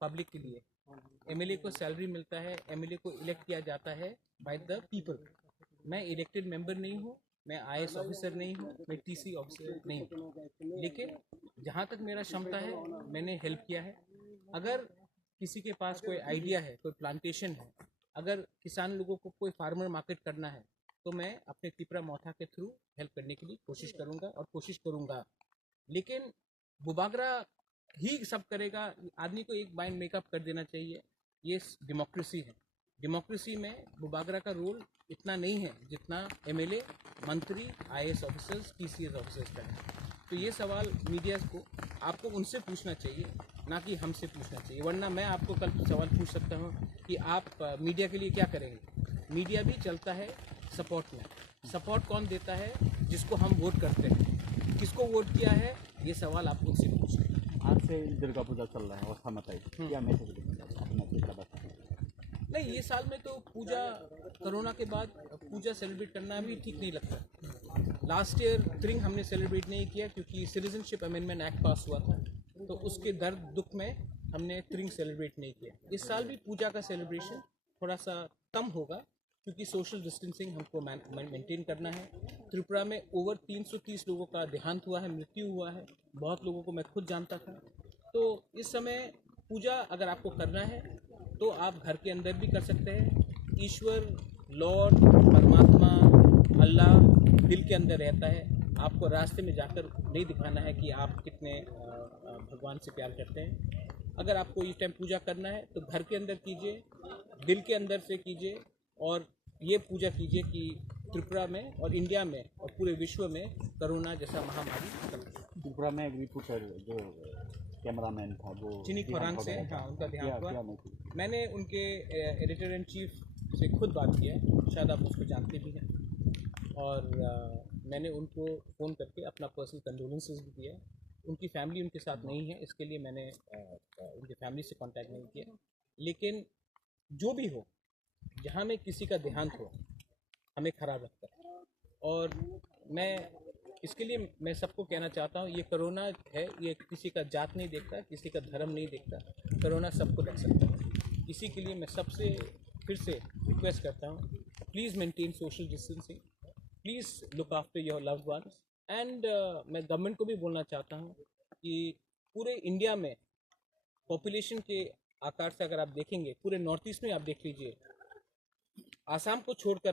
Public के लिए। MLA को सैलरी मिलता है, एमएलए को इलेक्ट किया जाता है बाय द पीपल। मैं इलेक्टेड मेंबर नहीं हूँ, मैं आईएएस ऑफिसर नहीं हूँ, मैं टीसी ऑफिसर नहीं हूँ, लेकिन जहाँ तक मेरा क्षमता है मैंने हेल्प किया है। अगर किसी के पास कोई आइडिया है, कोई प्लांटेशन है, अगर किसान लोगों को कोई फार्मर मार्केट करना है, तो मैं अपने तिपरा मोथा के थ्रू हेल्प करने की लिए कोशिश करूँगा और कोशिश करूँगा। लेकिन बुबागरा ही सब करेगा, आदमी को एक माइंड मेकअप कर देना चाहिए। ये डेमोक्रेसी है, डेमोक्रेसी में बुबागरा का रोल इतना नहीं है जितना एमएलए, मंत्री, आईएएस ऑफिसर्स, टीसीएस ऑफिसर्स का है। तो ये सवाल मीडिया को आपको उनसे पूछना चाहिए, ना कि हमसे पूछना चाहिए। वरना मैं आपको कल सवाल पूछ सकता हूँ कि आप मीडिया के लिए क्या करेंगे। मीडिया भी चलता है सपोर्ट में। सपोर्ट कौन देता है? जिसको हम वोट करते हैं। किसको वोट किया है, ये सवाल आप उनसे पूछें। आज से दुर्गा पूजा चल रहा है, अवस्था मत आई, क्या मैसेज देना? नहीं, ये साल में तो पूजा, कोरोना के बाद पूजा सेलिब्रेट करना भी ठीक नहीं लगता। लास्ट ईयर त्रिंग हमने सेलिब्रेट नहीं किया क्योंकि सिटीजनशिप अमेंडमेंट एक्ट पास हुआ था, तो उसके दर्द दुख में हमने त्रिंग सेलिब्रेट नहीं किया। इस साल भी पूजा का सेलिब्रेशन थोड़ा सा कम होगा क्योंकि सोशल डिस्टेंसिंग हमको मेंटेन करना है। त्रिपुरा में ओवर 330 लोगों का देहांत हुआ है, मृत्यु हुआ है। बहुत लोगों को मैं खुद जानता था। तो इस समय पूजा अगर आपको करना है तो आप घर के अंदर भी कर सकते हैं। ईश्वर, लॉर्ड, परमात्मा, अल्लाह दिल के अंदर रहता है। आपको रास्ते में जाकर नहीं दिखाना है कि आप कितने भगवान से प्यार करते हैं। अगर आपको इस टाइम पूजा करना है तो घर के अंदर कीजिए, दिल के अंदर से कीजिए, और ये पूजा कीजिए कि त्रिपुरा में और इंडिया में और पूरे विश्व में कोरोना जैसा महामारी खत्म हो। त्रिपुरा में एक रिपोर्टर जो कैमरामैन था वो चिनी खोरांग से, हाँ, उनका देहांत हुआ। मैंने उनके एडिटर इन चीफ से खुद बात किया, शायद आप उसको जानते भी हैं, और मैंने उनको फ़ोन करके अपना पर्सनल कंडोलेंसेस भी दिया। उनकी फैमिली उनके साथ नहीं है, इसके लिए मैंने उनकी फैमिली से कांटेक्ट नहीं किया। लेकिन जो भी हो, जहाँ में किसी का देहांत हो, हमें ख़राब लगता है। और मैं इसके लिए मैं सबको कहना चाहता हूँ, ये कोरोना है, ये किसी का जात नहीं देखता, किसी का धर्म नहीं देखता। कोरोना सबको लग सकता है। इसी के लिए मैं सबसे फिर से रिक्वेस्ट करता हूँ, please maintain social distancing, please look after your loved ones. And मैं गवर्नमेंट को भी बोलना चाहता हूँ कि पूरे इंडिया में पॉपुलेशन के आकार से अगर आप देखेंगे, पूरे नॉर्थ ईस्ट में आप देख लीजिए, आसाम को छोड़कर